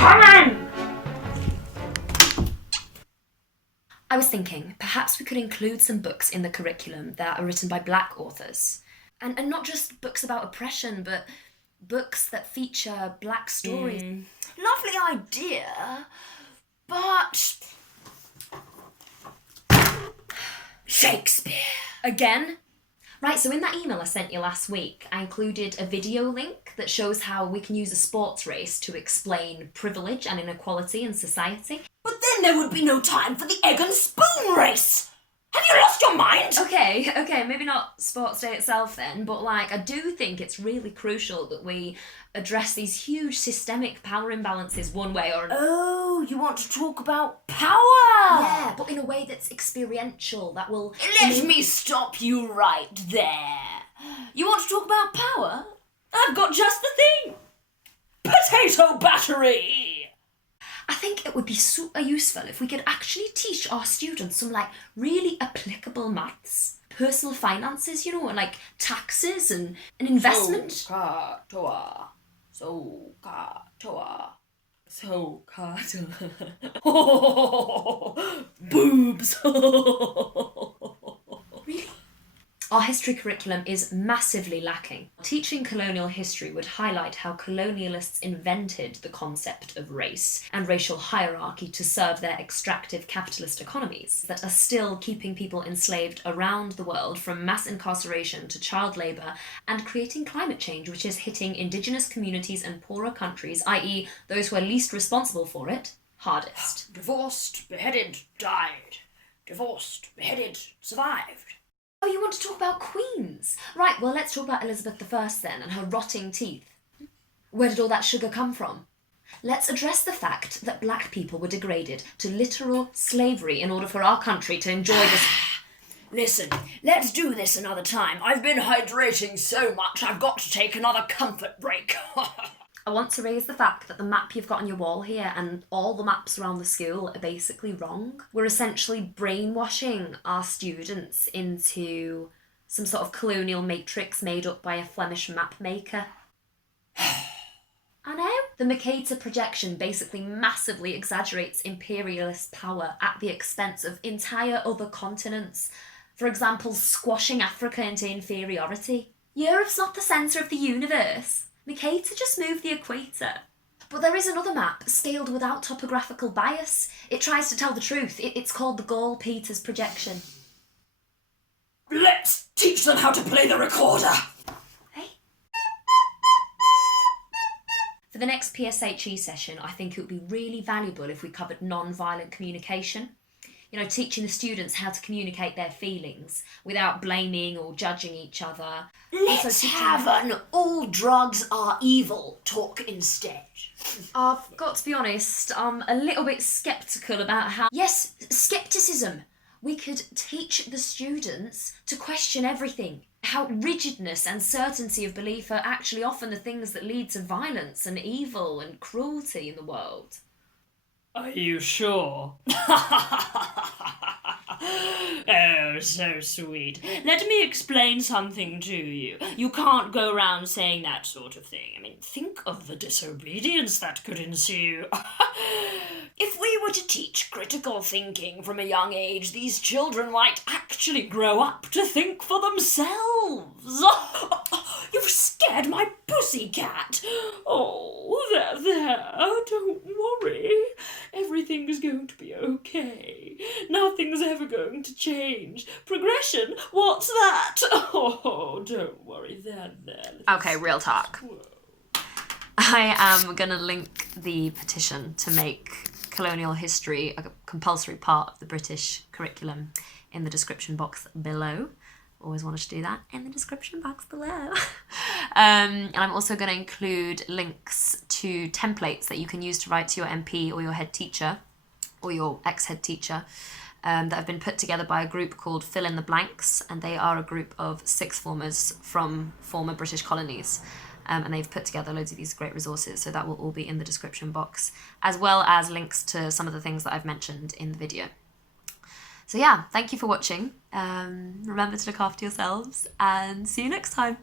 coming! I was thinking, perhaps we could include some books in the curriculum that are written by Black authors. And not just books about oppression, but books that feature Black stories. Lovely idea, but... Shakespeare. Again? Right, so in that email I sent you last week, I included a video link that shows how we can use a sports race to explain privilege and inequality in society. But then there would be no time for the egg and spoon race! Have you lost your mind? Okay, maybe not sports day itself then, but I do think it's really crucial that we address these huge systemic power imbalances one way or another. Oh, you want to talk about power? Yeah, but in a way that's experiential, that will... Let me stop you right there. You want to talk about power? I've got just the thing. Potato battery! I think it would be super useful if we could actually teach our students some really applicable maths, personal finances, and taxes and investment. So-ka-toa. Boobs. Really? Our history curriculum is massively lacking. Teaching colonial history would highlight how colonialists invented the concept of race and racial hierarchy to serve their extractive capitalist economies that are still keeping people enslaved around the world, from mass incarceration to child labour, and creating climate change, which is hitting indigenous communities and poorer countries, i.e. those who are least responsible for it, hardest. Divorced, beheaded, died. Divorced, beheaded, survived. Oh, you want to talk about queens? Right, well, let's talk about Elizabeth I then and her rotting teeth. Where did all that sugar come from? Let's address the fact that Black people were degraded to literal slavery in order for our country to enjoy this... Listen, let's do this another time. I've been hydrating so much, I've got to take another comfort break. I want to raise the fact that the map you've got on your wall here and all the maps around the school are basically wrong. We're essentially brainwashing our students into some sort of colonial matrix made up by a Flemish map maker. I know. The Mercator projection basically massively exaggerates imperialist power at the expense of entire other continents. For example, squashing Africa into inferiority. Europe's not the centre of the universe. Mercator just moved the equator. But there is another map, scaled without topographical bias. It tries to tell the truth. It's called the Gall-Peters projection. Let's teach them how to play the recorder! Hey? For the next PSHE session, I think it would be really valuable if we covered non-violent communication. Teaching the students how to communicate their feelings without blaming or judging each other. Let's have an all drugs are evil talk instead. I've got to be honest, I'm a little bit sceptical about how... Yes, scepticism. We could teach the students to question everything. How rigidness and certainty of belief are actually often the things that lead to violence and evil and cruelty in the world. Are you sure? Oh, so sweet. Let me explain something to you. You can't go around saying that sort of thing. I mean, think of the disobedience that could ensue. If we were to teach critical thinking from a young age, these children might actually grow up to think for themselves. You've scared my pussycat. Oh, there. Don't worry. Everything's going to be okay. Nothing's ever going to change. Progression? What's that? Oh, don't worry. There. Okay, real talk. Whoa. I am going to link the petition to make colonial history a compulsory part of the British curriculum in the description box below. Always wanted to do that in the description box below. And I'm also going to include links to templates that you can use to write to your MP or your head teacher or your ex-head teacher that have been put together by a group called Fill in the Blanks, and they are a group of sixth formers from former British colonies. And they've put together loads of these great resources, so that will all be in the description box, as well as links to some of the things that I've mentioned in the video. So yeah, thank you for watching. Remember to look after yourselves, and see you next time.